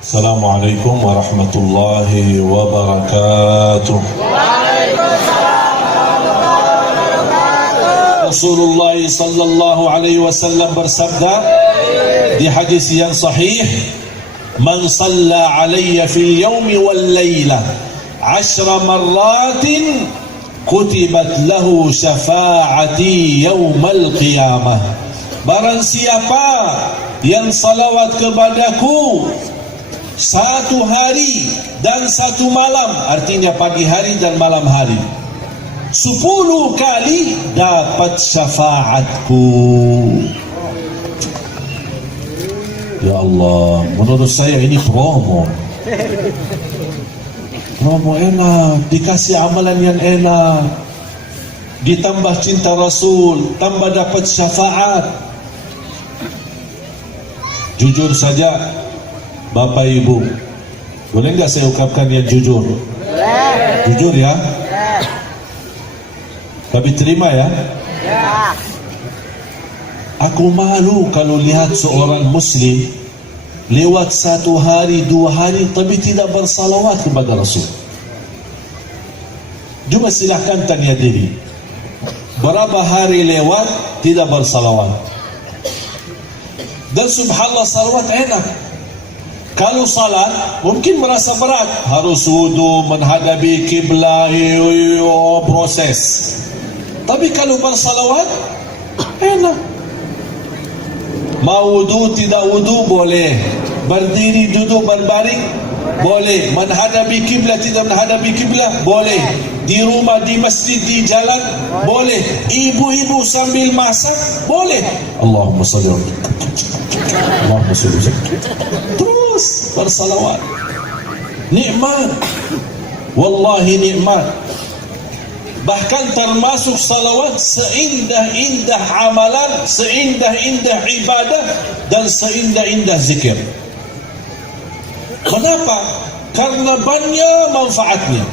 Assalamualaikum warahmatullahi wabarakatuh. Rasulullah sallallahu alaihi wasallam bersabda di hadis yang sahih, "Man shalla alayya fil yawmi wal layla 10 marratin kutibat lahu syafa'ati yaumal qiyamah." Barang siapa yang salawat kepadaku satu hari dan satu malam, artinya pagi hari dan malam hari, 10 kali dapat syafaatku. Ya Allah, menurut saya ini promo enak, dikasih amalan yang enak, ditambah cinta Rasul, tambah dapat syafaat. Jujur saja Bapak Ibu, boleh nggak saya ungkapkan yang jujur? Jujur ya? Tapi terima ya? Aku malu kalau lihat seorang muslim lewat 1 hari, 2 hari tapi tidak bersalawat kepada Rasul. Cuma silahkan tanya diri, berapa hari lewat tidak bersalawat? Dan subhanallah, salawat enak. Kalau salat mungkin merasa berat, harus wudu, menghadapi kiblat, proses. Tapi kalau bersalawat enak. Mau wudu tidak wudu boleh, berdiri duduk berbaring boleh, menghadapi kiblat tidak menghadapi kiblat boleh, di rumah, di masjid, di jalan boleh, ibu-ibu sambil masak boleh. Allahumma salli Allahumma salli. Terus bersalawat. Nikmat, wallahi nikmat. Bahkan termasuk salawat seindah-indah amalan, seindah-indah ibadah, dan seindah-indah zikir. Kenapa? Karena banyak manfaatnya.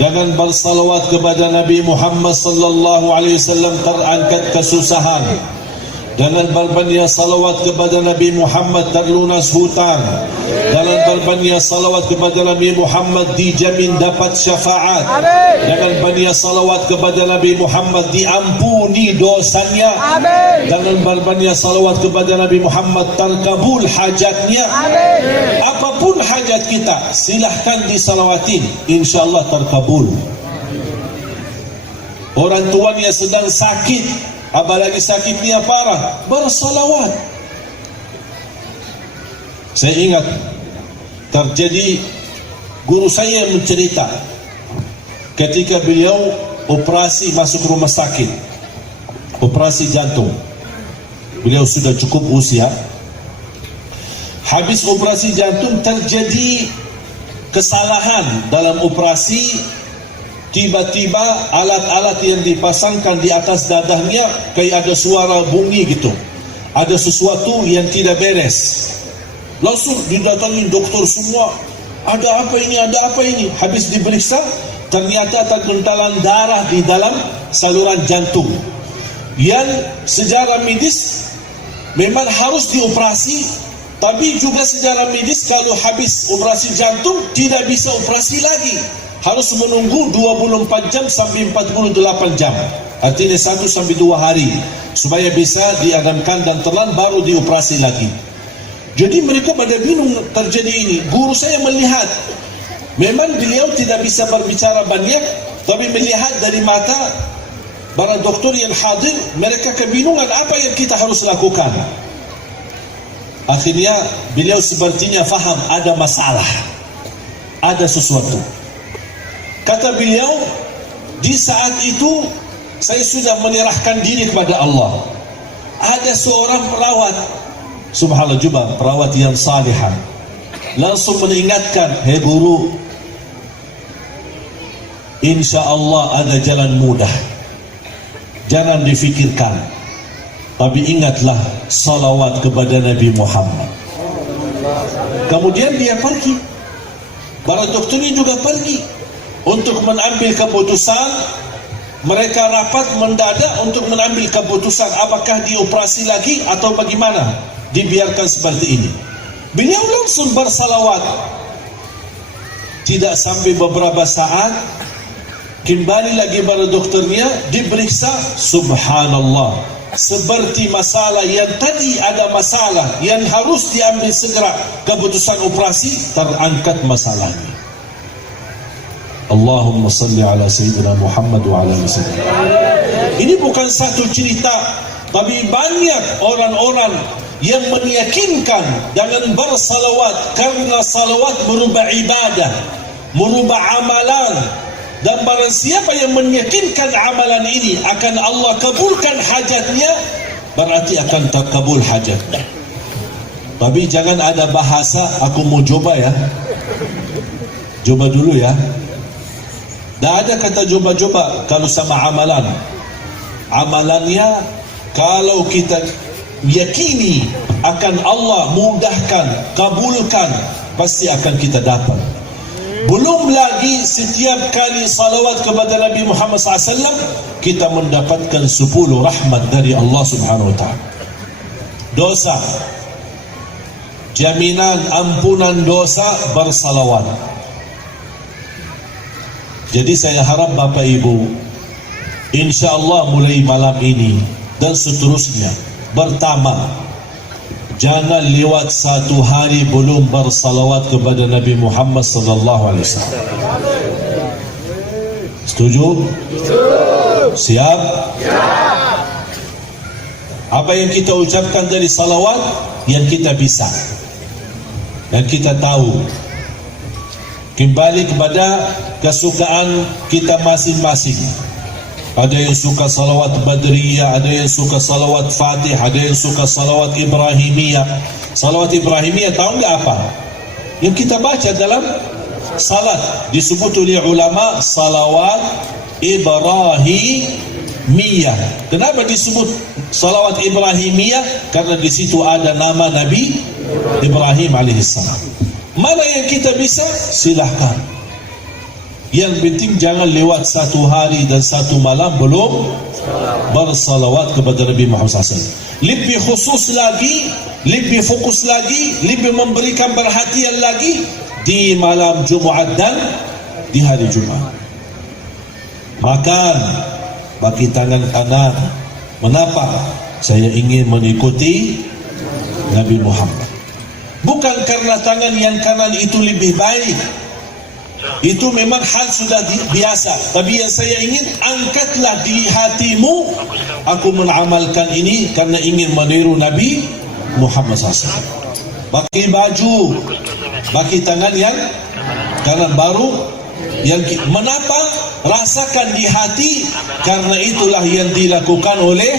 Jangan bersalawat kepada Nabi Muhammad sallallahu alaihi wasallam terangkat kesusahan. Jangan berbanyak salawat kepada Nabi Muhammad terlunas hutang. Jangan berbanyak salawat kepada Nabi Muhammad dijamin dapat syafaat. Jangan banyak salawat kepada Nabi Muhammad diampuni dosanya. Jangan berbanyak salawat kepada Nabi Muhammad terkabul hajatnya. Apapun hajat kita silahkan disalawatin, insyaAllah terkabul. Orang tuanya sedang sakit, apalagi sakitnya parah, bersalawat. Saya ingat terjadi, guru saya yang mencerita ketika beliau operasi masuk rumah sakit, operasi jantung. Beliau sudah cukup usia. Habis operasi jantung terjadi kesalahan dalam operasi. Tiba-tiba alat-alat yang dipasangkan di atas dadahnya kayak ada suara bunyi gitu, ada sesuatu yang tidak beres. Langsung didatangi dokter semua, ada apa ini, ada apa ini. Habis diperiksa, ternyata tergentalan darah di dalam saluran jantung, yang secara medis memang harus dioperasi. Tapi juga secara medis kalau habis operasi jantung tidak bisa operasi lagi, harus menunggu 24 jam sampai 48 jam, artinya 1 sampai 2 hari supaya bisa diadamkan dan telan baru dioperasi lagi. Jadi mereka pada bingung terjadi ini. Guru saya melihat, memang beliau tidak bisa berbicara banyak, tapi melihat dari mata para dokter yang hadir, mereka kebingungan apa yang kita harus lakukan. Akhirnya beliau sepertinya faham ada masalah, ada sesuatu. Kata beliau, di saat itu saya sudah menyerahkan diri kepada Allah. Ada seorang perawat, subhanallah, juga perawat yang salihah, langsung mengingatkan, "Hei guru, insya Allah ada jalan mudah, jangan difikirkan, tapi ingatlah salawat kepada Nabi Muhammad." Kemudian dia pergi, para dokternya juga pergi untuk mengambil keputusan. Mereka rapat mendadak untuk mengambil keputusan apakah dioperasi lagi atau bagaimana, dibiarkan seperti ini. Beliau langsung bersalawat. Tidak sampai beberapa saat, kembali lagi pada dokternya, diperiksa, subhanallah, seperti masalah yang tadi ada masalah yang harus diambil segera keputusan operasi, terangkat masalahnya. Allahumma salli ala Sayyidina Muhammad wa ala Sayyidina. Ini bukan satu cerita, tapi banyak orang-orang yang meyakinkan dengan bersalawat, karena salawat merubah ibadah, merubah amalan. Dan barang siapa yang meyakinkan amalan ini akan Allah kabulkan hajatnya, berarti akan terkabul hajatnya. Tapi jangan ada bahasa, aku mau coba ya, coba dulu ya. Tak ada kata coba-coba kalau sama amalan. Amalannya, kalau kita yakini akan Allah mudahkan, kabulkan, pasti akan kita dapat. Belum lagi setiap kali salawat kepada Nabi Muhammad SAW, kita mendapatkan 10 rahmat dari Allah Subhanahu Wa Taala. Dosa, jaminan ampunan dosa, bersalawat. Jadi saya harap Bapak Ibu, insya-Allah mulai malam ini dan seterusnya, pertama, jangan lewat satu hari belum bersalawat kepada Nabi Muhammad sallallahu alaihi wasallam. Setuju? Siap? Apa yang kita ucapkan dari salawat, yang kita bisa dan kita tahu, kembali kepada kesukaan kita masing-masing. Ada yang suka salawat Badriyah, ada yang suka salawat Fatih, ada yang suka salawat Ibrahimiyah. Salawat Ibrahimiyah tahu nggak apa? Yang kita baca dalam salat, disebut oleh ulama salawat Ibrahimiyah. Kenapa disebut salawat Ibrahimiyah? Karena di situ ada nama Nabi Ibrahim alaihissalam. Mana yang kita bisa, silahkan. Yang penting jangan lewat satu hari dan satu malam belum bersalawat kepada Nabi Muhammad SAW. Lebih khusus lagi, lebih fokus lagi, lebih memberikan perhatian lagi di malam Jumat dan di hari Jumat. Makan pakai tangan kanan. Mengapa? Saya ingin mengikuti Nabi Muhammad. Bukan karena tangan yang kanan itu lebih baik, itu memang hal sudah biasa. Tapi yang saya ingin, angkatlah di hatimu, aku mengamalkan ini karena ingin meniru Nabi Muhammad SAW. Pakai baju, pakai tangan yang kanan, baru yang menapa? Rasakan di hati, karena itulah yang dilakukan oleh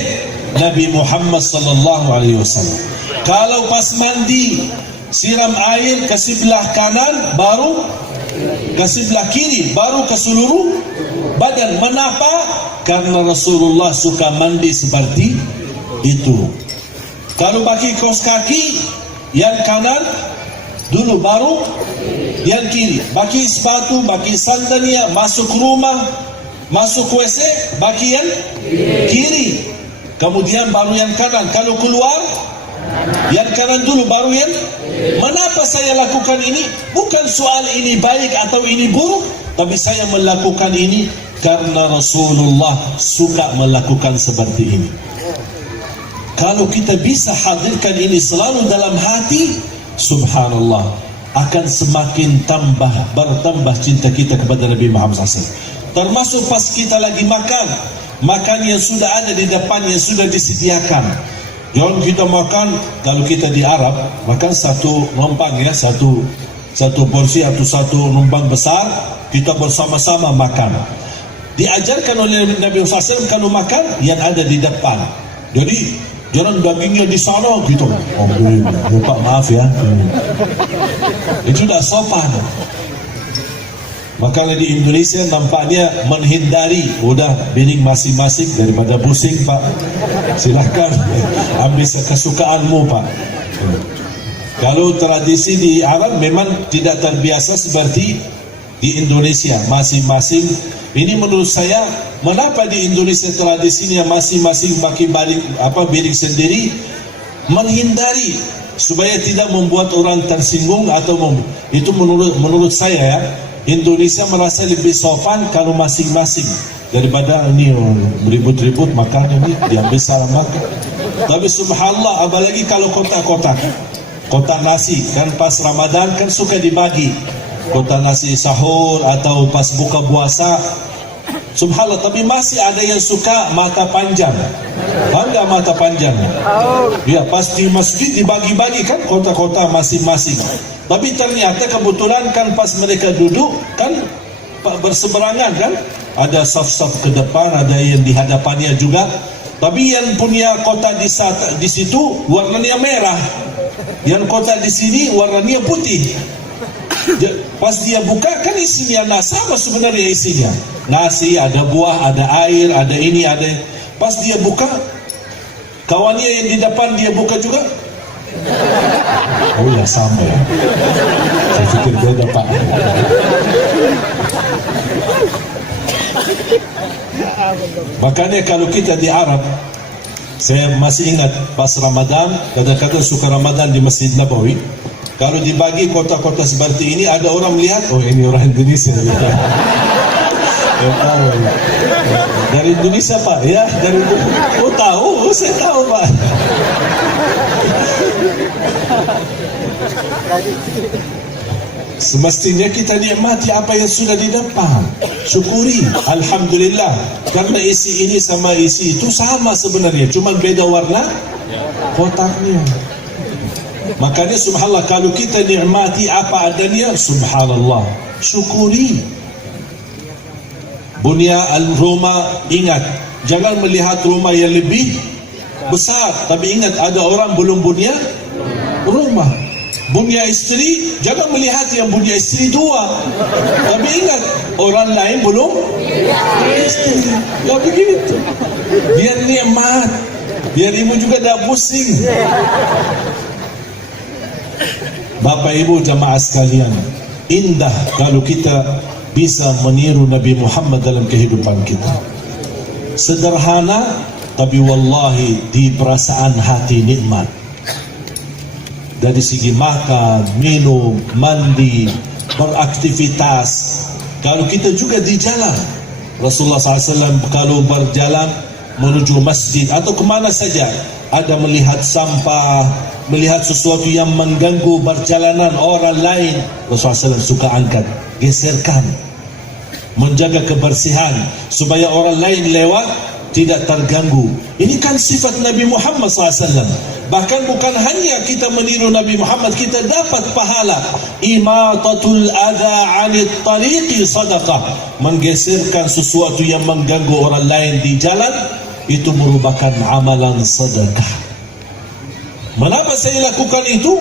Nabi Muhammad SAW. Kalau pas mandi, siram air ke sebelah kanan, baru ke sebelah kiri, baru ke seluruh badan. Mengapa? Karena Rasulullah suka mandi seperti itu. Kalau pakai kaos kaki, yang kanan dulu, baru yang kiri. Pakai sepatu, pakai sandalnya, masuk rumah, masuk WC, pakai yang kiri, kemudian baru yang kanan. Kalau keluar, yang kanan dulu, baru yang. Mengapa saya lakukan ini? Bukan soal ini baik atau ini buruk, tapi saya melakukan ini karena Rasulullah suka melakukan seperti ini. Kalau kita bisa hadirkan ini selalu dalam hati, subhanallah, akan semakin bertambah cinta kita kepada Nabi Muhammad SAW. Termasuk pas kita lagi makan yang sudah ada di depan, yang sudah disediakan. Jangan kita makan, kalau kita di Arab makan satu numpang ya, satu porsi atau satu numpang besar, kita bersama-sama makan. Diajarkan oleh Nabi SAW kalau makan yang ada di depan. Jadi jangan dagingnya di sana gitu. Oh, lupa, maaf ya. Itu dah sopan. Maka di Indonesia nampaknya menghindari, udah piring masing-masing, daripada pusing Pak, silahkan ambil kesukaanmu Pak. Kalau tradisi di Arab memang tidak terbiasa seperti di Indonesia, masing-masing. Ini menurut saya, mengapa di Indonesia tradisinya masing-masing pakai piring sendiri? Menghindari supaya tidak membuat orang tersinggung atau itu menurut saya ya, Indonesia merasa lebih sopan kalau masing-masing daripada ini ribut-ribut makan ini diambil salah makan. Tapi subhanallah, apalagi kalau kotak nasi kan pas Ramadan kan suka dibagi kotak nasi sahur atau pas buka puasa. Subhanallah, tapi masih ada yang suka mata panjang. Bangga mata panjang. Ya, pasti masjid dibagi-bagi kan kota-kota masing-masing. Tapi ternyata kebetulan kan pas mereka duduk kan berseberangan kan. Ada saf-saf ke depan, ada yang di hadapannya juga. Tapi yang punya kotak di situ warnanya merah. Yang kotak di sini warnanya putih. Pas dia buka kan isinya sama sebenarnya isinya. Nasi, ada buah, ada air, ada ini, ada. Pas dia buka, kawannya yang di depan dia buka juga. Oh ya, sama ya. Saya pikir beda Pak. Makanya kalau kita di Arab, saya masih ingat pas Ramadan, kadang-kadang suka Ramadan di Masjid Nabawi. Kalau dibagi kota-kota seperti ini, ada orang melihat, oh ini orang Indonesia. Dari Indonesia Pak, ya dari Indonesia. Oh tahu, saya tahu Pak. Semestinya kita nikmati apa yang sudah didapat, syukuri, alhamdulillah. Karena isi ini sama isi itu sama sebenarnya, cuma beda warna kotaknya. Makanya subhanallah, kalau kita nikmati apa adanya, subhanallah, syukuri. Bunya al-rumah, ingat, jangan melihat rumah yang lebih besar, tapi ingat ada orang belum bunya rumah. Bunya istri, jangan melihat yang punya istri dua, tapi ingat orang lain belum istri. Ya begitu, biar nikmat, biar ibu juga tak pusing. Bapak ibu jamaah sekalian, indah kalau kita bisa meniru Nabi Muhammad dalam kehidupan kita. Sederhana, tapi wallahi di perasaan hati nikmat. Dari segi makan, minum, mandi, beraktivitas. Kalau kita juga di jalan, Rasulullah SAW kalau berjalan menuju masjid atau kemana saja, ada melihat sampah, melihat sesuatu yang mengganggu perjalanan orang lain, Rasulullah SAW suka angkat, geserkan, menjaga kebersihan supaya orang lain lewat tidak terganggu. Ini kan sifat Nabi Muhammad SAW. Bahkan bukan hanya kita meniru Nabi Muhammad, kita dapat pahala. Imatatul adha 'anit tariqi sadaqah. Menggeserkan sesuatu yang mengganggu orang lain di jalan, itu merupakan amalan sedekah. Mengapa saya lakukan itu?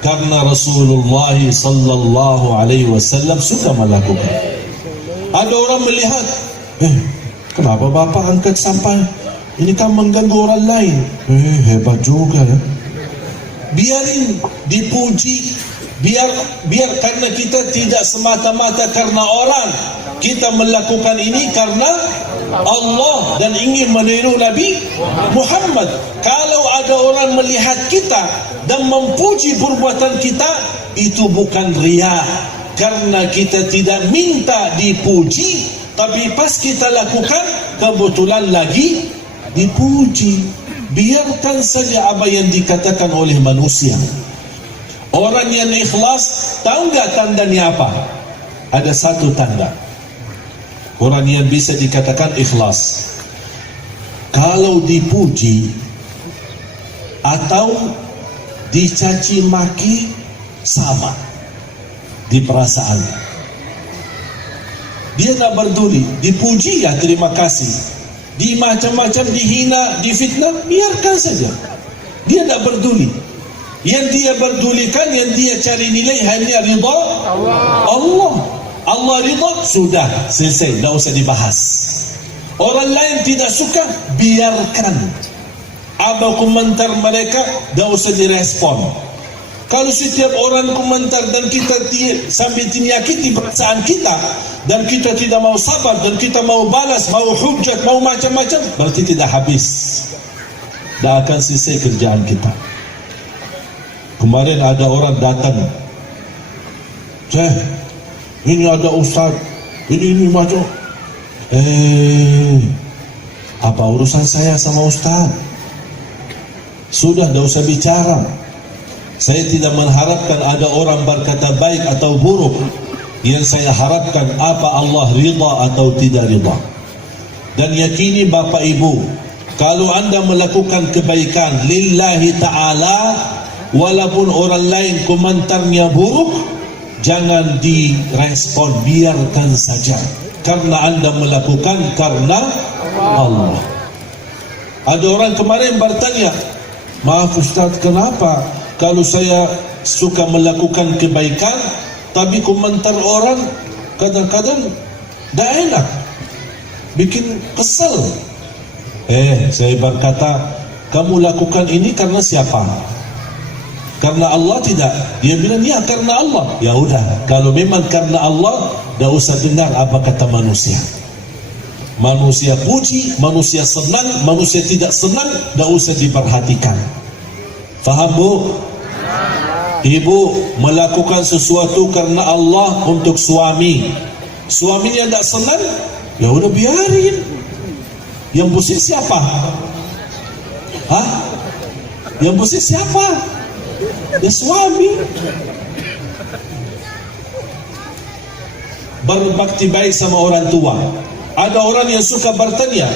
Karena Rasulullah sallallahu alaihi wasallam suka melakukan. Ada orang melihat, kenapa Bapak angkat sampah? Ini kan mengganggu orang lain. Hebat juga ya. Biarin dipuji, biar karena kita tidak semata-mata karena orang, kita melakukan ini karena Allah dan ingin meniru Nabi Muhammad. Kalau ada orang melihat kita dan memuji perbuatan kita, itu bukan riya, karena kita tidak minta dipuji, tapi pas kita lakukan kebetulan lagi dipuji. Biarkan saja apa yang dikatakan oleh manusia. Orang yang ikhlas, tahu nggak tandanya apa? Ada satu tanda orang yang bisa dikatakan ikhlas. Kalau dipuji atau dicaci maki, sama di perasaannya. Dia tak peduli, dipuji ya terima kasih, di macam-macam dihina, difitnah, biarkan saja. Dia tak peduli. Yang dia pedulikan, yang dia cari nilai hanya ridha Allah. Allah ridha, sudah selesai, tak usah dibahas. Orang lain tidak suka, biarkan. Apa komentar mereka, tak usah direspon. Kalau setiap orang komentar dan kita sambil menyakiti perasaan kita, dan kita tidak mau sabar, dan kita mau balas, mau hujat, mau macam-macam, berarti tidak habis. Tak akan selesai kerjaan kita. Kemarin ada orang datang, Syekh, ini ada ustaz, ini macam, apa urusan saya sama ustaz? Sudah, tidak usah bicara. Saya tidak mengharapkan ada orang berkata baik atau buruk. Yang saya harapkan apa Allah rida atau tidak rida. Dan yakini Bapak Ibu, kalau anda melakukan kebaikan lillahi ta'ala, walaupun orang lain komentarnya buruk, jangan direspon, biarkan saja, karena anda melakukan karena Allah. Ada orang kemarin bertanya, maaf Ustaz, kenapa kalau saya suka melakukan kebaikan tapi komentar orang kadang-kadang tidak enak, bikin kesel? Saya berkata, kamu lakukan ini karena siapa? Karena Allah tidak? Dia bilang ya karena Allah. Ya udah, kalau memang karena Allah, tidak usah dengar apa kata manusia. Manusia puji, manusia senang, manusia tidak senang, tidak usah diperhatikan. Faham Bu? Ibu melakukan sesuatu karena Allah untuk suami, suaminya tidak senang, ya udah biarin. Yang pusing siapa? Yang pusing siapa? Ya suami. Berbakti baik sama orang tua. Ada orang yang suka bertanya,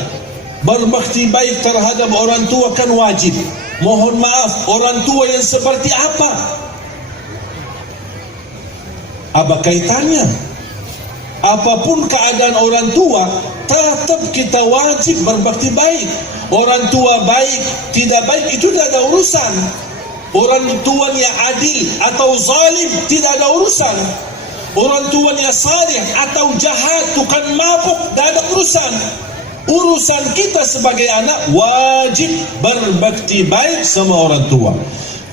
berbakti baik terhadap orang tua kan wajib. Mohon maaf, orang tua yang seperti apa? Apa kaitannya? Apapun keadaan orang tua, tetap kita wajib berbakti baik. Orang tua baik, tidak baik, itu tidak ada urusan. Orang tuanya adil atau zalim, tidak ada urusan. Orang tuanya saleh atau jahat, tukang mabuk, tidak ada urusan. Urusan kita sebagai anak wajib berbakti baik sama orang tua.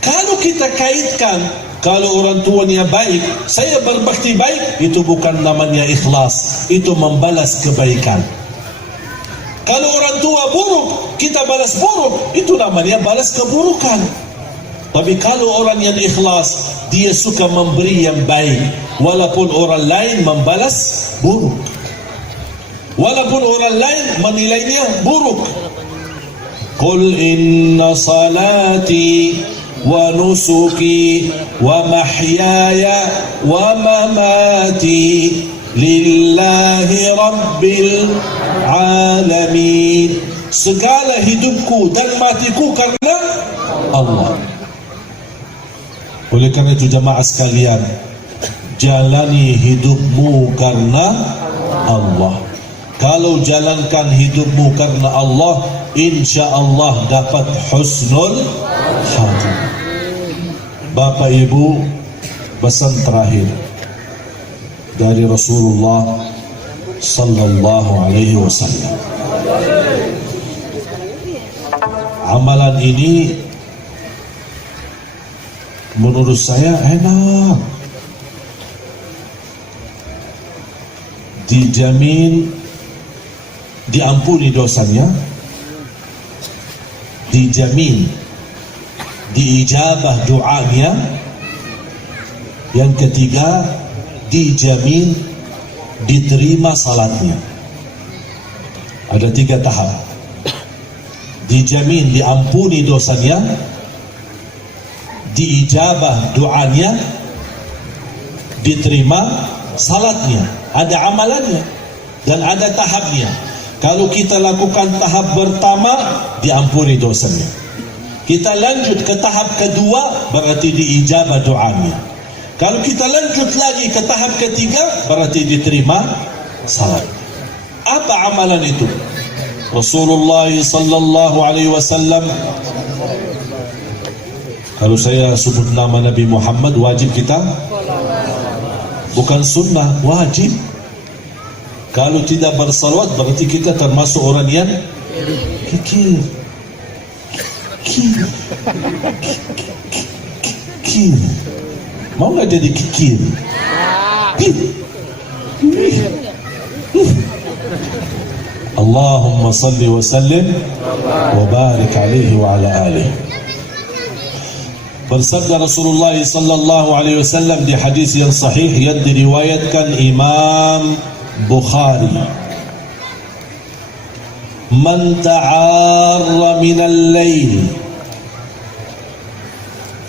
Kalau kita kaitkan, kalau orang tuanya baik, saya berbakti baik, itu bukan namanya ikhlas, itu membalas kebaikan. Kalau orang tua buruk, kita balas buruk, itu namanya balas keburukan. Tapi kalau orang yang ikhlas, dia suka memberi yang baik, walaupun orang lain membalas buruk, walaupun orang lain menilainya buruk. Qul inna salati wa nusuki wa mahyaya wa mamati lillahi rabbil alamin. Segala hidupku dan matiku karena Allah. Oleh karena itu jamaah sekalian, jalani hidupmu karena Allah. Kalau jalankan hidupmu karena Allah, insya Allah dapat husnul khatimah. Bapak Ibu, pesan terakhir dari Rasulullah sallallahu alaihi wasallam. Amalan ini menurut saya enak, dijamin diampuni dosanya, dijamin diijabah doanya, yang ketiga dijamin diterima salatnya. Ada 3 tahap. Dijamin diampuni dosanya, diijabah doanya, diterima salatnya. Ada amalannya dan ada tahapnya. Kalau kita lakukan tahap pertama, diampuni dosanya. Kita lanjut ke tahap kedua, berarti diijabah doanya. Kalau kita lanjut lagi ke tahap ketiga, berarti diterima salat. Apa amalan itu? Rasulullah sallallahu alaihi wasallam, kalau saya sebut nama Nabi Muhammad, wajib kita? Bukan sunnah, wajib. Kalau tidak bersalawat, berarti kita termasuk orang yang kikir. Kikir. Mau nggak jadi kikir? Allahumma salli wa sallim wa barik alaihi wa ala alihi. Bersabda Rasulullah sallallahu alaihi wasallam di hadis yang sahih yang diriwayatkan Imam Bukhari, "Man ta'arra min al-lail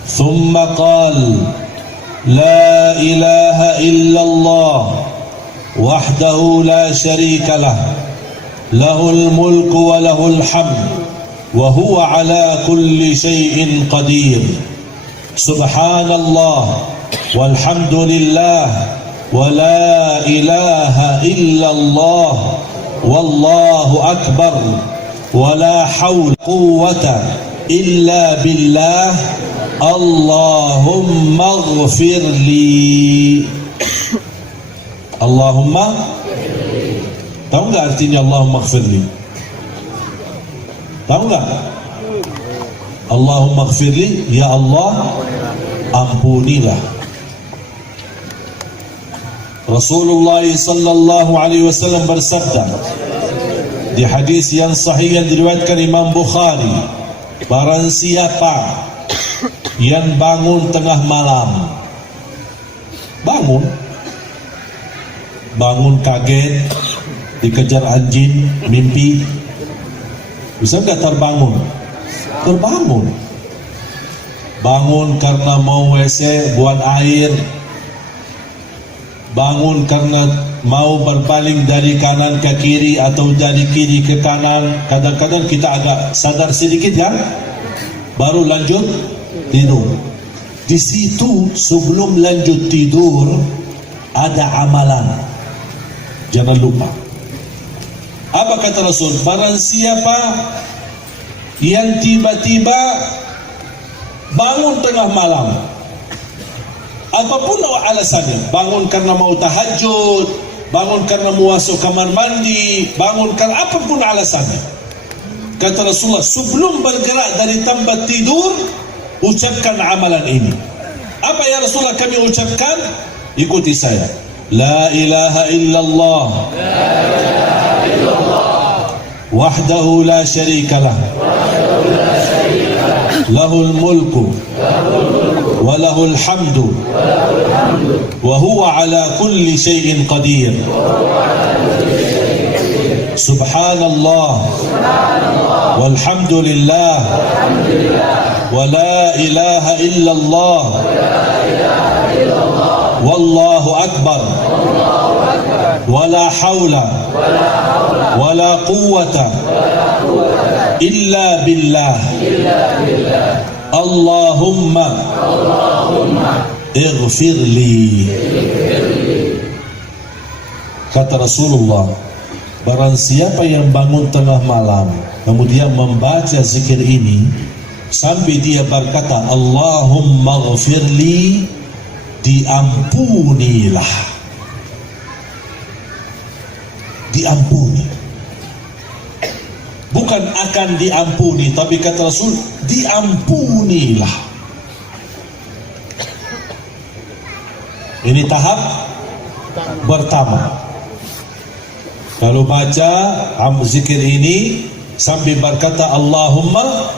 thumma qala la ilaha illallah wahdahu la syarika lah lahul mulku wa lahul hamd wa huwa ala kulli syai'in qadir subhanallah walhamdulillah wa la ilaha illallah wallahu akbar wa la hawla quwwata illa billah Allahumma ghfirli." Allahumma, tahu nggak artinya Allahumma ghfirli? Tahu nggak? Allahumma ghfirli, ya Allah ampunilah. Rasulullah sallallahu alaihi wasallam bersabda di hadis yang sahih yang diriwayatkan Imam Bukhari, barang siapa yang bangun tengah malam, bangun kaget, dikejar anjing, mimpi, bisa nggak terbangun? Terbangun. Bangun karena mau WC, buang air. Bangun karena mau berpaling dari kanan ke kiri atau dari kiri ke kanan. Kadang-kadang kita agak sadar sedikit kan, baru lanjut tidur. Di situ sebelum lanjut tidur ada amalan. Jangan lupa. Apa kata Rasul? Barang siapa yang tiba-tiba bangun tengah malam, apapun alasannya, bangun karena mau tahajud, bangun karena mau masuk kamar mandi, bangun karena apapun alasannya, kata Rasulullah, sebelum bergerak dari tempat tidur, ucapkan amalan ini. Apa ya Rasulullah kami ucapkan? Ikuti saya. La ilaha illallah wahdahu la syarika lah lahul mulku wa lahul hamdu wa huwa ala kulli syai'in qadir subhanallah walhamdulillah wa la ilaha illallah wallahu akbar wa la hawla wa la quwwata illa billah Allahumma ighfirli. Kata Rasulullah, barang siapa yang bangun tengah malam kemudian membaca zikir ini sampai dia berkata Allahumma ighfirli, diampunilah. Diampuni, bukan akan diampuni, tapi kata Rasul diampunilah. Ini tahap pertama. Kalau baca zikir ini sambil berkata Allahumma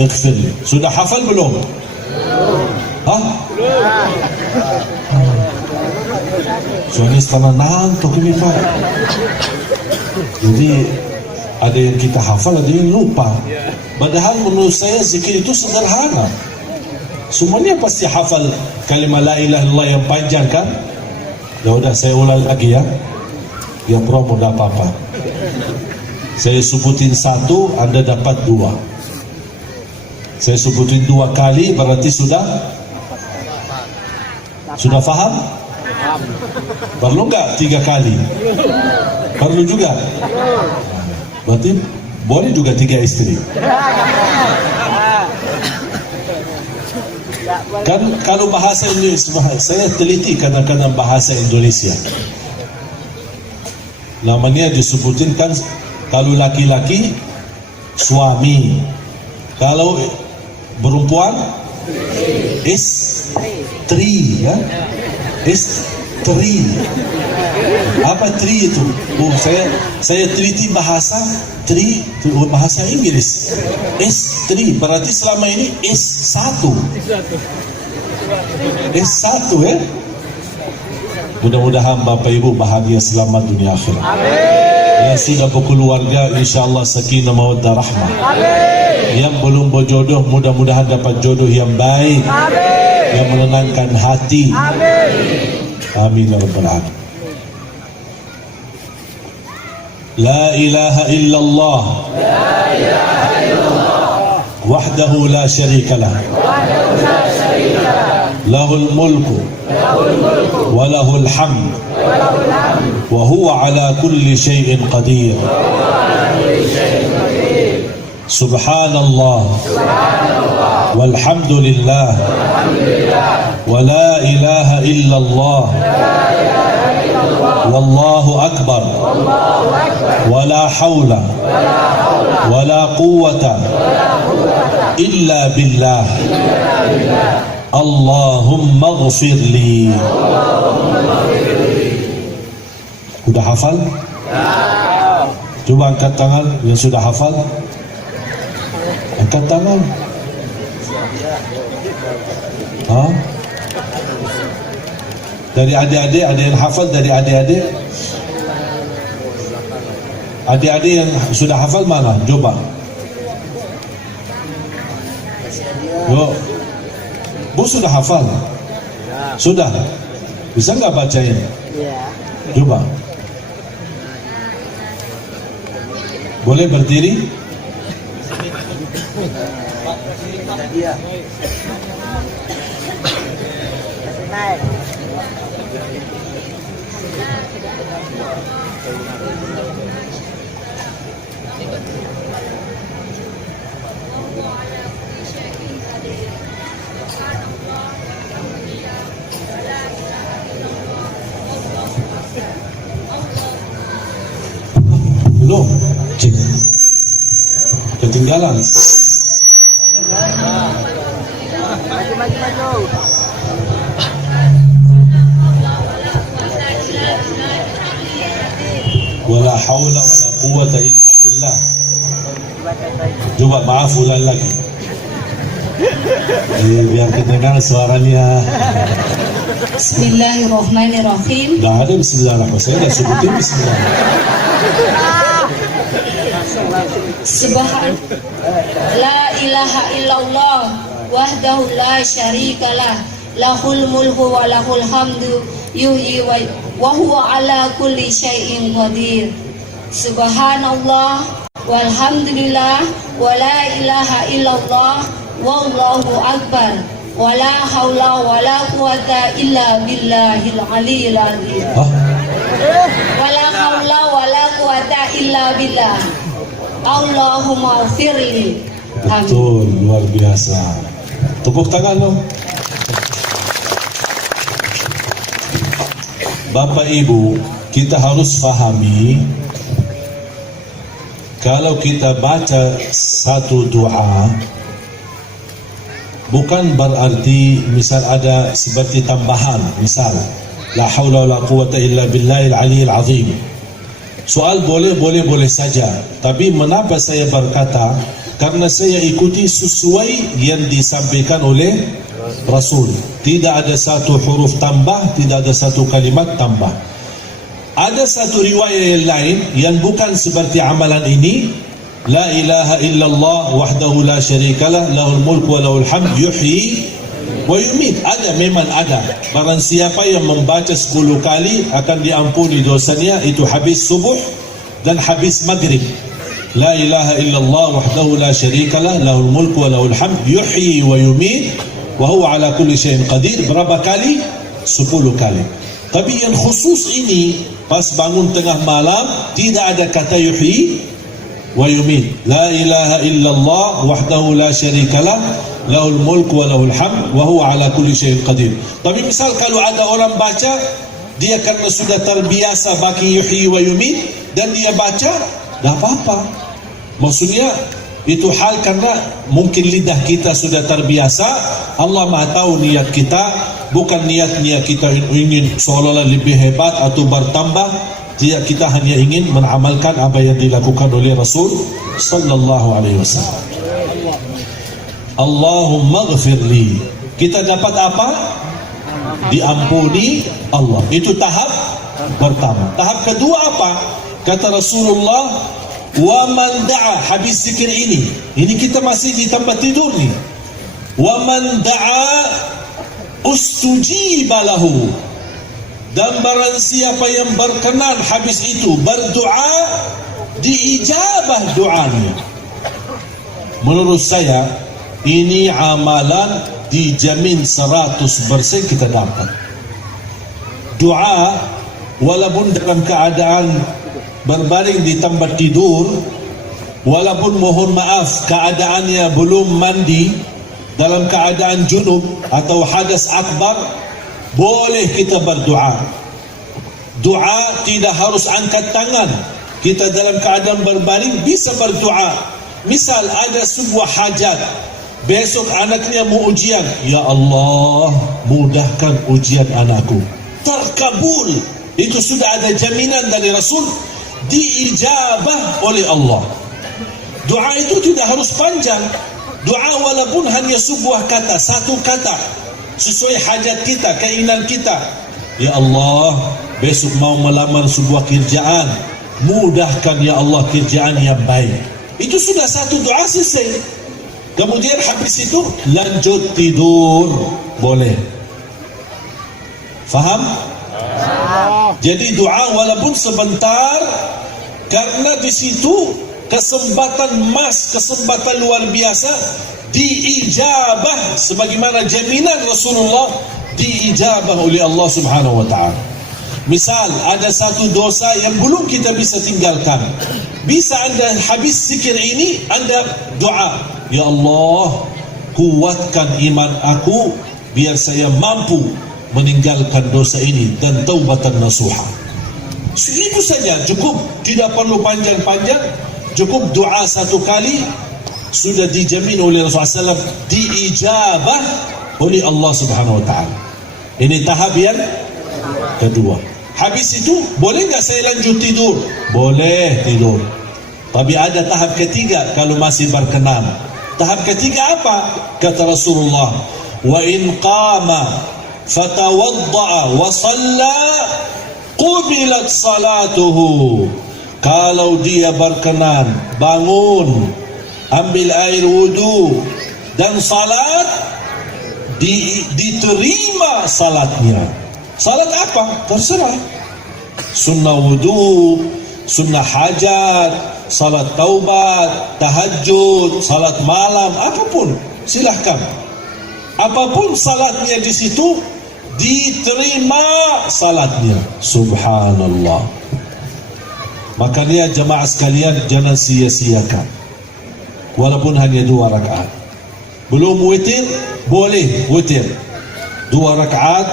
ighfirli, sudah hafal belum? Hah? Soalnya setelah ngantuk ini Pak. Jadi ada yang kita hafal, ada yang lupa. Padahal menurut saya zikir itu sederhana. Semuanya pasti hafal kalimat la ilaha illallah yang panjang kan? Ya udah saya ulang lagi ya. Yang promo tidak apa-apa. Saya sebutin satu, Anda dapat dua. Saya sebutin dua kali, berarti sudah faham? Perlu nggak 3 kali? Perlu juga. Berarti boleh juga 3 istri. Kan kalau bahasa Indonesia, saya teliti kadang-kadang bahasa Indonesia. Namanya disebutin kan, kalau laki-laki suami, kalau perempuan istri, ya, istri. Apa tri itu? Oh, saya teliti bahasa tri itu bahasa Inggris. S3 berarti selama ini S1. S1 ya. Mudah-mudahan Bapak Ibu bahagia selamat dunia akhirat. Amin. Yang sudah berkeluarga insyaallah sakinah mawaddah rahmah. Amin. Yang belum berjodoh mudah-mudahan dapat jodoh yang baik. Amin. Yang menenangkan hati. Amin. Amin ya rabbal alamin. La ilaha illallah. La ilaha illallah. Wahdahu la syarika lah. Wahdahu la syarika lah. Lahul mulku. Lahul mulku. Wa lahul hamd. Wa lahul hamd. Wa huwa ala kulli syai'in qadir. Wa huwa ala kulli syai'in qadir. Subhanallah. Subhanallah. Walhamdulillah. Walhamdulillah. Wa la ilaha illallah. La ilaha illallah. Wallahu akbar. Wallahu akbar. Wa la hawla. Wa la hawla. Wa la quwwata. Wa la quwwata. Illa billah. Illa billah. Allahumma ghfir li. Sudah hafal? Ya. Coba angkat tangan yang sudah hafal. Angkat tangan. Hah? Dari adik-adik, ada yang hafal dari adik-adik? Adik-adik yang sudah hafal mana? Coba. Yuk. Bu sudah hafal? Ya. Sudah? Bisa nggak bacain? Ya. Coba. Boleh berdiri? Ya. Belum? Cik. Ketinggalan. Maju. Wala hawla wala quwwata illa billah. Coba maaf ulang lagi. Biar kedengar suaranya. Bismillahirrahmanirrahim. Dah ada bismillahirrahmanirrahim. Saya dah sebutin bismillah. Subhan la ilaha illallah wahdahu la syarikalah lahul mulku wa lahul hamdu yuhyi wa huwa ala kulli syai'in qadir. Subhanallah walhamdulillah wa la ilaha illallah wallahu akbar wa la haula wa la quwwata illa billahil aliyyil azim. Wa la haula wa la quwwata illa billah. Allahumma firli. Betul, luar biasa. Tepuk tangan dong. Bapak Ibu, kita harus fahami, kalau kita baca satu doa, bukan berarti misal ada seperti tambahan, misal la haula wala quwwata illa billahil aliyyil azim. Soal boleh saja. Tapi mengapa saya berkata? Karena saya ikuti sesuai yang disampaikan oleh Rasul. Tidak ada satu huruf tambah, tidak ada satu kalimat tambah. Ada satu riwayat yang lain yang bukan seperti amalan ini. La ilaha illallah wahdahu la syarikalah lahul mulku wa lahul hamd yuhyi wa yumit. Ada, memang ada. Barang siapa yang membaca 10 kali akan diampuni dosanya. Itu habis subuh dan habis maghrib. La ilaha illallah wahdahu la syarikalah lahul mulku wa lahul hamd yuhyi wa yumit wa huwa ala kulli syai'in qadir. Berapa kali? 10 kali. Tapi yang khusus ini pas bangun tengah malam tidak ada kata yuhyi wa yumit. La ilaha illallah wahdahu la syarikalah lahul mulku wa lahul hamd wa huwa ala kulli syai'in qadir. Tapi misal kalau ada orang baca, dia karena sudah terbiasa bagi yuhyi wa yumit dan dia baca, dah apa-apa. Maksudnya itu hal karena mungkin lidah kita sudah terbiasa. Allah Maha tahu niat kita. bukan niatnya kita ingin seolah-olah lebih hebat atau bertambah. Tidak, kita hanya ingin mengamalkan apa yang dilakukan oleh Rasul sallallahu alaihi wasallam. Allahumma ghfirli. Kita dapat apa? Diampuni Allah. Itu tahap pertama. Tahap kedua apa? Kata Rasulullah, wa man da'a, habis zikir ini kita masih di tempat tidur nih. Wa man da'a ustujiba lahu. Dan barang siapa yang berkenan habis itu berdoa, diijabah doanya. Menurut saya ini amalan dijamin 100% kita dapat. Doa walaupun dalam keadaan berbaring di tempat tidur, walaupun mohon maaf keadaannya belum mandi, dalam keadaan junub atau hadas akbar, boleh kita berdoa. Doa tidak harus angkat tangan. Kita dalam keadaan berbaring bisa berdoa. Misal ada sebuah hajat, besok anaknya mau ujian, ya Allah mudahkan ujian anakku, terkabul. Itu sudah ada jaminan dari Rasul, diijabah oleh Allah. Doa itu tidak harus panjang. Doa walaupun hanya sebuah kata, satu kata, sesuai hajat kita, keinginan kita. Ya Allah, besok mau melamar sebuah kerjaan, mudahkan ya Allah kerjaan yang baik. Itu sudah satu doa selesai. Kemudian habis itu lanjut tidur, boleh. Faham? Jadi doa walaupun sebentar, karena di situ kesempatan emas, kesempatan luar biasa, diijabah sebagaimana jaminan Rasulullah, diijabah oleh Allah Subhanahu wa taala. Misal ada satu dosa yang belum kita bisa tinggalkan, bisa anda habis zikir ini anda doa, ya Allah kuatkan iman aku biar saya mampu meninggalkan dosa ini dan taubatan nasuha. Itu saja cukup, tidak perlu panjang-panjang. Cukup doa satu kali sudah dijamin oleh Rasulullah SAW, diijabah oleh Allah Subhanahu wa taala. Ini tahap yang kedua. Habis itu boleh enggak saya lanjut tidur? Boleh tidur. Tapi ada tahap ketiga kalau masih berkenan. Tahap ketiga apa? Kata Rasulullah, wa in qama fatawadda'a wa shalla qubilat salatuhu. Kalau dia berkenan, bangun, ambil air wudu dan salat, diterima salatnya. Salat apa? Terserah. Sunnah wudu, sunnah hajat, salat taubat, tahajud, salat malam, apapun, silahkan. Apapun salatnya di situ, diterima salatnya. Subhanallah. Makanya jemaah sekalian jangan sia-siakan, walaupun hanya 2 rakaat. Belum witir, boleh witir 2 rakaat,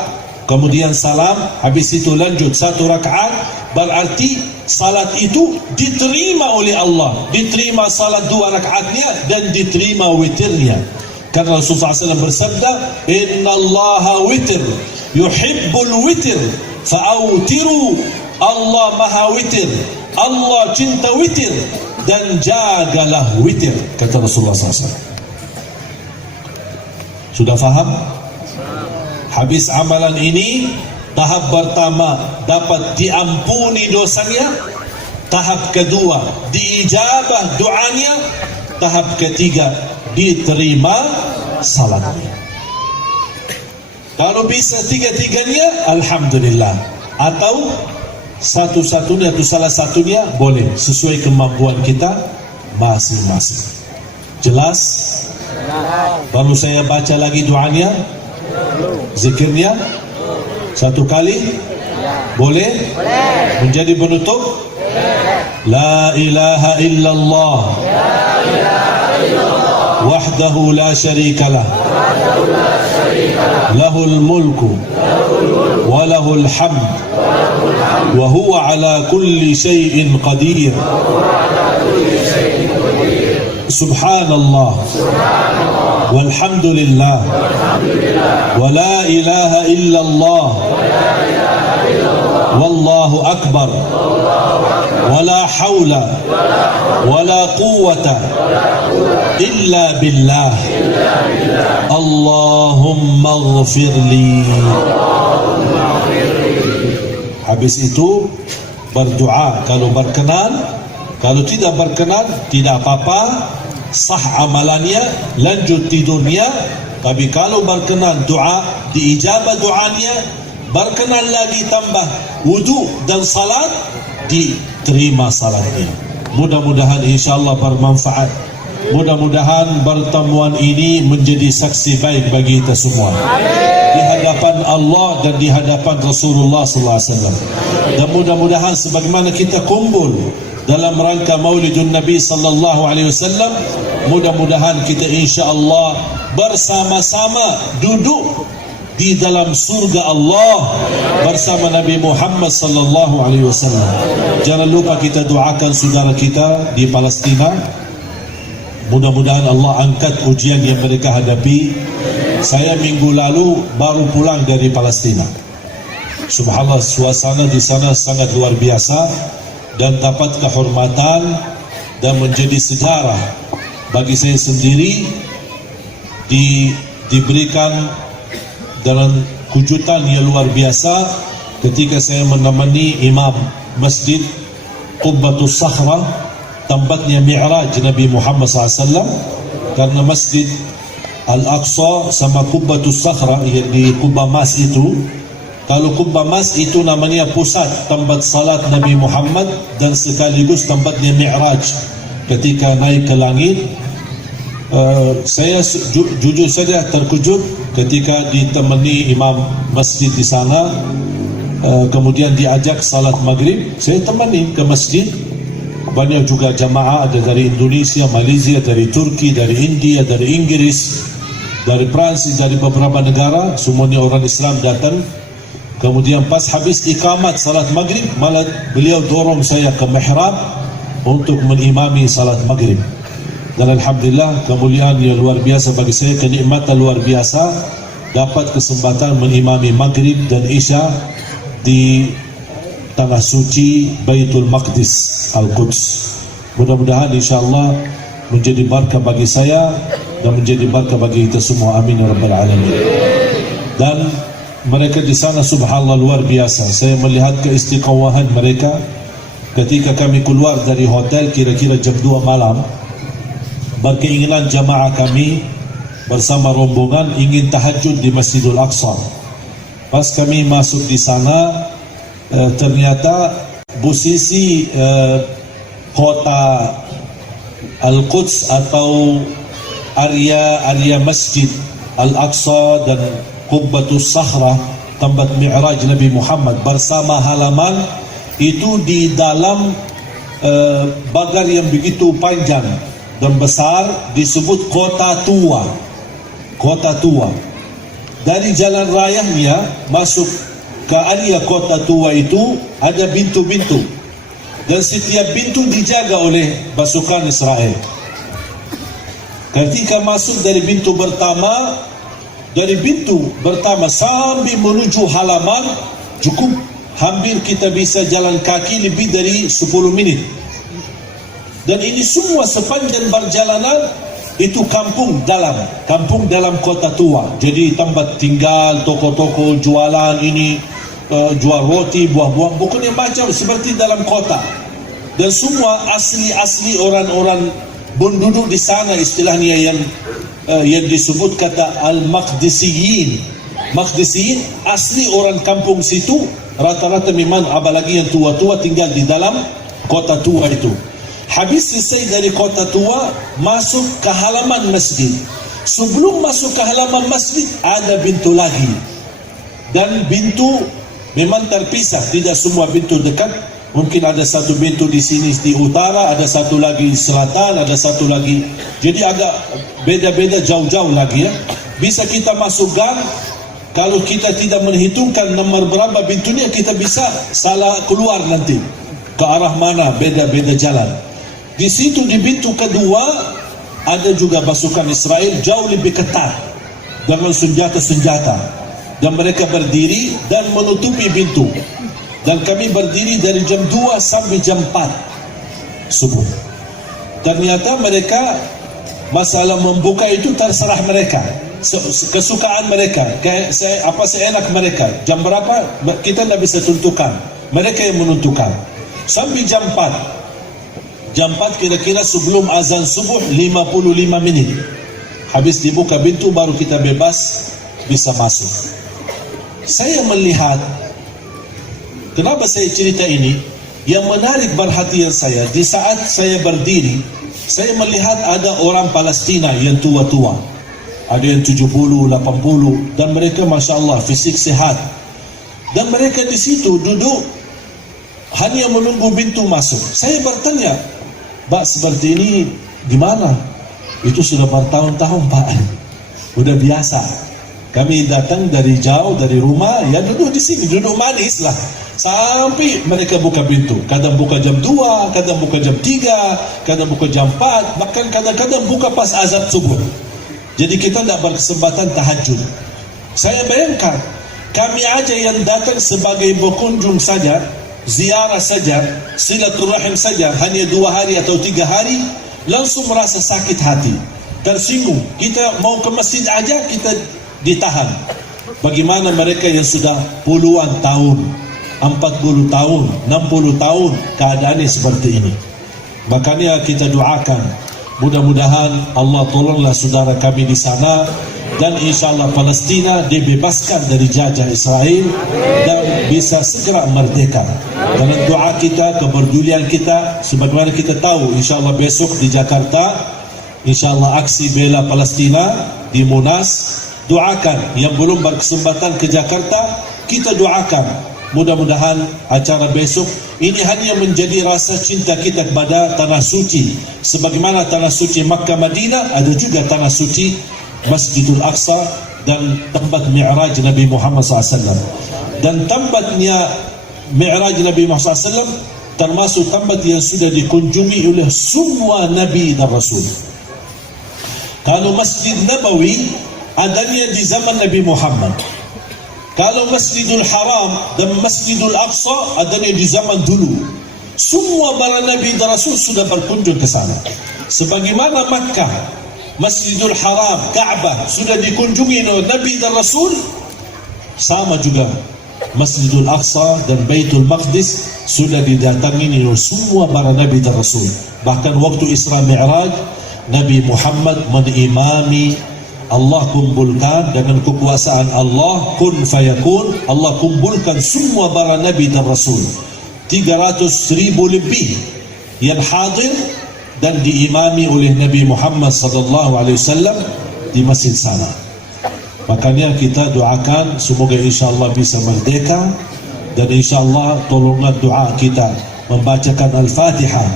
kemudian salam, habis itu lanjut 1 rakaat. Berarti salat itu diterima oleh Allah, diterima salat 2 rakaatnya dan diterima witirnya. Karena Rasulullah SAW bersabda, Inna Allaha witir, yuhibbul witir, fa'autiru. Allah maha witir, Allah cinta witir, dan jagalah witir, kata Rasulullah SAW. Sudah faham? Habis amalan ini, tahap pertama dapat diampuni dosanya, tahap kedua diijabah doanya, tahap ketiga diterima salatnya. Kalau bisa tiga-tiganya, alhamdulillah. Atau satu-satunya atau salah satunya boleh, sesuai kemampuan kita masing-masing. Jelas? Perlu saya baca lagi doanya, zikirnya satu kali? Boleh? Menjadi penutup? La ilaha illallah wahdahu la syarikalah lahul mulku wa lahul hamd wa huwa ala kulli syai'in qadir. Subhanallah walhamdulillah wa la ilaha illallah wallahu akbar wa la hawla wa la quwwata illa billah Allahumma ghafirli. Habis itu berdoa kalau berkenan, kalau tidak berkenan tidak apa-apa, sah amalannya, lanjut tidurnya. Tapi kalau berkenan doa, diijabah doanya, berkenan lagi tambah wudu dan salat, diterima salatnya. Mudah-mudahan insyaAllah bermanfaat. Mudah-mudahan pertemuan ini menjadi saksi baik bagi kita semua di hadapan Allah dan di hadapan Rasulullah SAW. Dan mudah-mudahan sebagaimana kita kumpul dalam rangka Maulidun Nabi sallallahu alaihi wasallam, mudah-mudahan kita insya-Allah bersama-sama duduk di dalam surga Allah bersama Nabi Muhammad sallallahu alaihi wasallam. Jangan lupa kita doakan saudara kita di Palestina. Mudah-mudahan Allah angkat ujian yang mereka hadapi. Saya minggu lalu baru pulang dari Palestina. Subhanallah, suasana di sana sangat luar biasa dan dapat kehormatan dan menjadi sejarah bagi saya sendiri. Diberikan dalam kejutan yang luar biasa ketika saya menemani imam Masjid Qubbatus Sakhra, tempatnya Mi'raj Nabi Muhammad SAW. Karena Masjid Al-Aqsa sama Qubbatus Sakhra yang di Qubbah Mas itu, kalau Qubbah Mas itu namanya pusat tempat salat Nabi Muhammad dan sekaligus tempatnya Mi'raj ketika naik ke langit. Saya jujur saja terkejut ketika ditemani imam masjid di sana, kemudian diajak salat maghrib. Saya temani ke masjid. Banyak juga jamaah, ada dari Indonesia, Malaysia, dari Turki, dari India, dari Inggris, dari Prancis, dari beberapa negara. Semuanya orang Islam datang. Kemudian pas habis iqamat salat maghrib, malah beliau dorong saya ke mihrab untuk menimami salat maghrib. Dan alhamdulillah, kemuliaan yang luar biasa bagi saya, kenikmatan luar biasa dapat kesempatan menimami maghrib dan isya di tanah suci Baitul Maqdis Al-Quds. Mudah-mudahan insyaAllah menjadi barakah bagi saya dan menjadi barakah bagi kita semua. Amin ya rabbal alamin. Dan mereka di sana subhanallah luar biasa. Saya melihat keistiqomahan mereka ketika kami keluar dari hotel kira-kira jam 2 malam. Berkeinginan jamaah kami bersama rombongan ingin tahajud di Masjidul Aqsa. Pas kami masuk di sana, ternyata posisi kota Al-Quds atau area Masjid Al-Aqsa dan Qubbatus Sakhra, tempat Mi'raj Nabi Muhammad, bersama halaman itu di dalam pagar yang begitu panjang dan besar, disebut kota tua. Kota tua. Dari jalan rayanya masuk ke area kota tua itu ada pintu-pintu, dan setiap pintu dijaga oleh pasukan Israel. Ketika masuk dari pintu pertama sampai menuju halaman, cukup hampir kita bisa jalan kaki lebih dari 10 menit. Dan ini semua sepanjang perjalanan itu kampung dalam kota tua. Jadi tempat tinggal, toko-toko jualan ini, jual roti, buah-buah, pokoknya macam seperti dalam kota. Dan semua asli orang-orang penduduk di sana, istilahnya yang disebut kata Al-Maqdisiyin. Maqdisiyin asli orang kampung situ, rata-rata memang apalagi yang tua-tua tinggal di dalam kota tua itu. Habis selesai dari kota tua, masuk ke halaman masjid. Sebelum masuk ke halaman masjid, ada pintu lagi. Dan pintu memang terpisah, tidak semua pintu dekat. Mungkin ada satu pintu di sini di utara, ada satu lagi di selatan, ada satu lagi. Jadi agak beda-beda jauh-jauh lagi ya. Bisa kita masuk gang, kalau kita tidak menghitungkan nomor berapa pintunya, kita bisa salah keluar nanti. Ke arah mana, beda-beda jalan. Di situ di pintu kedua ada juga pasukan Israel jauh lebih ketat dengan senjata-senjata, dan mereka berdiri dan menutupi pintu, dan kami berdiri dari jam 2 sampai jam 4 subuh. Ternyata mereka, masalah membuka itu terserah mereka, kesukaan mereka, apa seenak mereka. Jam berapa kita tidak bisa tentukan, mereka yang menentukan. Sampai jam 4. Jam 4 kira-kira sebelum azan subuh 55 menit. Habis dibuka pintu baru kita bebas bisa masuk. Saya melihat, kenapa saya cerita ini? Yang menarik perhatian saya, di saat saya berdiri, saya melihat ada orang Palestina yang tua-tua. Ada yang 70, 80, dan mereka Masya Allah fisik sehat. Dan mereka di situ duduk hanya menunggu pintu masuk. Saya bertanya, Pak, seperti ini gimana? Itu sudah bertahun-tahun, Pak. Udah biasa. Kami datang dari jauh, dari rumah, ya duduk di sini, duduk manis lah. Sampai mereka buka pintu. Kadang buka jam 2, kadang buka jam 3, kadang buka jam 4, bahkan kadang-kadang buka pas azan subuh. Jadi kita tidak berkesempatan tahajud. Saya bayangkan, kami aja yang datang sebagai berkunjung saja, ziarah saja, silaturahim saja, hanya 2 hari atau 3 hari, langsung merasa sakit hati, tersinggung. Kita mau ke masjid aja kita ditahan. Bagaimana mereka yang sudah puluhan tahun, 40 tahun, 60 tahun keadaannya seperti ini? Makanya kita doakan, mudah-mudahan Allah tolonglah saudara kami di sana, dan insyaAllah Palestina dibebaskan dari jajah Israel dan bisa segera merdeka. Dalam doa kita, kepedulian kita, sebagaimana kita tahu insyaAllah besok di Jakarta insyaAllah aksi bela Palestina di Monas. Doakan yang belum berkesempatan ke Jakarta, kita doakan mudah-mudahan acara besok ini hanya menjadi rasa cinta kita kepada tanah suci. Sebagaimana tanah suci Makkah Madinah, ada juga tanah suci Masjidul Aqsa dan tempat Mi'raj Nabi Muhammad SAW. Dan tempatnya Mi'raj Nabi Muhammad SAW termasuk tempat yang sudah dikunjungi oleh semua Nabi dan Rasul. Kalau Masjid Nabawi adanya di zaman Nabi Muhammad, kalau Masjidul Haram dan Masjidul Aqsa adanya di zaman dulu. Semua para Nabi dan Rasul sudah berkunjung ke sana. Sebagaimana Makkah, Masjidul Haram, Ka'bah sudah dikunjungi oleh Nabi dan Rasul, sama juga Masjidul Aqsa dan Baitul Maqdis sudah didatangi oleh semua para Nabi dan Rasul. Bahkan waktu Isra Mi'raj, Nabi Muhammad menimami, Allah kumpulkan dengan kekuasaan Allah, kun fayakun, Allah kumpulkan semua para Nabi dan Rasul, 300.000 lebih yang hadir dan diimami oleh Nabi Muhammad SAW di masjid sana. Makanya kita doakan semoga insyaAllah bisa merdeka, dan insyaAllah tolonglah doa kita membacakan Al-Fatihah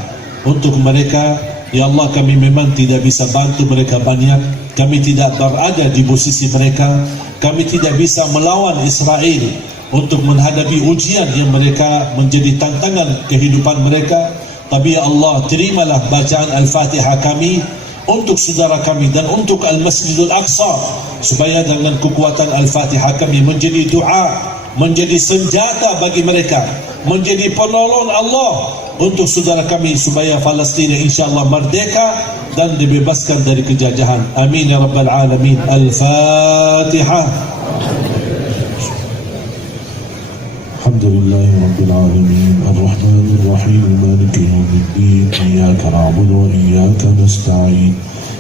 untuk mereka. Ya Allah, kami memang tidak bisa bantu mereka banyak, kami tidak berada di posisi mereka, kami tidak bisa melawan Israel untuk menghadapi ujian yang mereka menjadi tantangan kehidupan mereka. Tapi ya Allah, terimalah bacaan Al-Fatihah kami untuk saudara kami dan untuk Al-Masjidul Aqsa, supaya dengan kekuatan Al-Fatihah kami menjadi doa, menjadi senjata bagi mereka, menjadi penolong Allah untuk saudara kami, supaya Palestina insyaAllah merdeka dan dibebaskan dari kejajahan. Amin ya Rabbal Alamin. Al-Fatihah. الحمد لله رب العالمين الرحمن الرحيم مالك يوم الدين إياك نعبد وإياك نستعين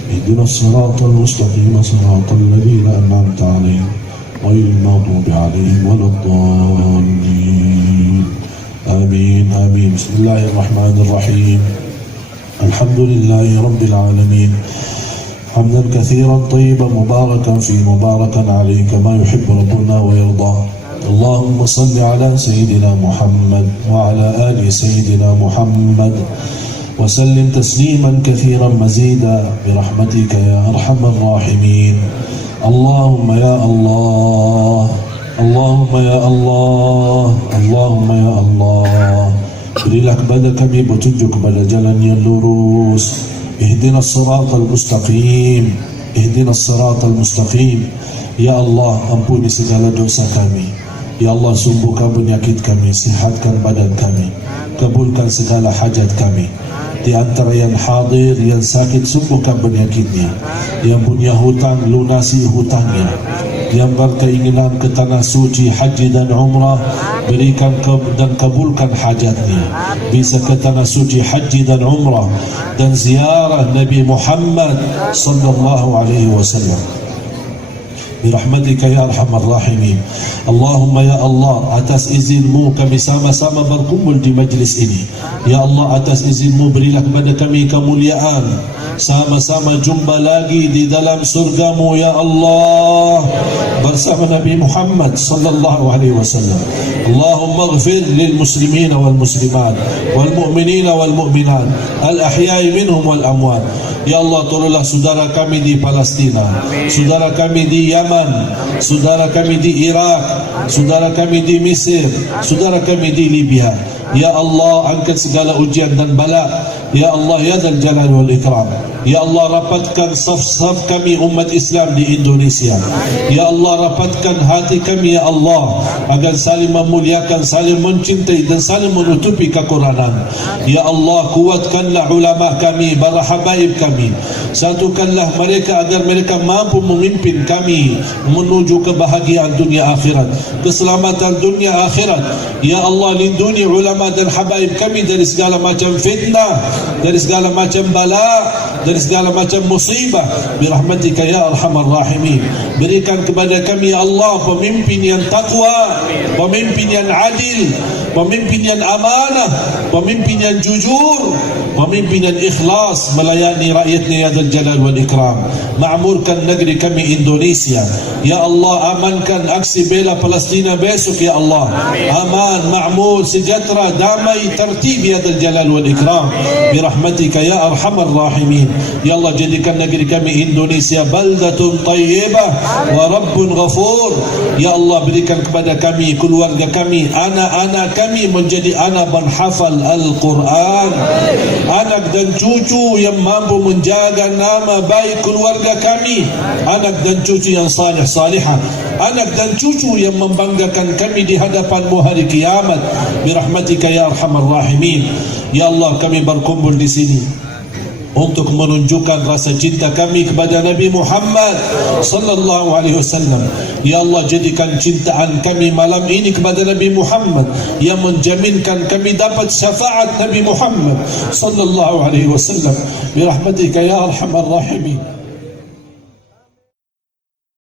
اهدنا الصراط المستقيم صراط الذين أنعمت عليهم غير المغضوب عليهم ولا الضالين آمين آمين. بسم الله الرحمن الرحيم. الحمد لله رب العالمين حمدا كثيرا طيبا مباركا في مباركا عليه كما يحب ربنا ويرضى. اللهم صل على سيدنا محمد وعلى آل سيدنا محمد وسلم تسليما كثيرا مزيدا برحمتك يا أرحم الراحمين. اللهم يا الله، اللهم يا الله، اللهم يا الله, berilah kepada kami petunjuk kepada jalan yang lurus, اهدنا الصراط المستقيم اهدنا الصراط المستقيم. Ya Allah, ampuni segala dosa kami. Ya Allah, sembuhkan penyakit kami, sihatkan badan kami, kabulkan segala hajat kami. Di antara yang hadir, yang sakit, sembuhkan penyakitnya. Yang punya hutang, lunasi hutangnya. Yang berkeinginan ke tanah suci, haji dan umrah, berikan dan kabulkan hajatnya. Bisa ke tanah suci, haji dan umrah, dan ziarah Nabi Muhammad sallallahu alaihi wasallam. Birahmatika ya arhamar rahimin. Allahumma ya Allah, atas izinmu kami sama-sama berkumpul di majlis ini. Ya Allah, atas izinmu berilah kepada kami kemuliaan, sama-sama jumpa lagi di dalam surgamu ya Allah bersama Nabi Muhammad sallallahu alaihi wasallam. Allahumma ighfir lil muslimin wal muslimat wal mu'minin wal mu'minat al ahya'i minhum wal amwat. Ya Allah, tolonglah saudara kami di Palestina, saudara kami di Yaman, saudara kami di Iraq, saudara kami di Mesir, saudara kami di Libya. Ya Allah, angkat segala ujian dan bala. Ya Allah, ya Dzal Jalal wal Ikram. Ya Allah, rapatkan saf-saf kami umat Islam di Indonesia. Ya Allah, rapatkan hati kami ya Allah, agar saling memuliakan, saling mencintai dan saling menutupi kekurangan. Ya Allah, kuatkanlah ulama kami, para habaib kami. Satukanlah mereka agar mereka mampu memimpin kami menuju kebahagiaan dunia akhirat, keselamatan dunia akhirat. Ya Allah, lindungi ulama dan habaib kami dari segala macam fitnah, dari segala macam bala, dari segala macam musibah. Birahmatika ya arhamar rahimin. Berikan kepada kami ya Allah pemimpin yang takwa, pemimpin yang adil, pemimpin yang amanah, pemimpin yang jujur, pemimpin yang ikhlas melayani rakyatnya ya Dzal Jalal wal Ikram. Ma'murkan negeri kami Indonesia. Ya Allah, amankan aksi bela Palestina besok ya Allah. Aman, ma'mur, sejahtera, damai, tertib ya Dzal Jalal wal Ikram. Birahmatika ya arhamar rahimin. Ya Allah, jadikan negeri kami Indonesia baldatun tayyibah wa rabbun ghafur. Ya Allah, berikan kepada kami, keluarga kami, anak-anak kami menjadi anak penghafal Al-Quran, anak dan cucu yang mampu menjaga nama baik keluarga kami, anak dan cucu yang salih salihah, anak dan cucu yang membanggakan kami di hadapan-Mu hari kiamat. Birahmatika ya arhamar rahimin. Ya Allah, kami berkumpul di sini untuk menunjukkan rasa cinta kami kepada Nabi Muhammad sallallahu alaihi wasallam. Ya Allah, jadikan cintaan kami malam ini kepada Nabi Muhammad yang menjaminkan kami dapat syafaat Nabi Muhammad sallallahu alaihi wasallam. Birahmatika ya arhamar rahimin.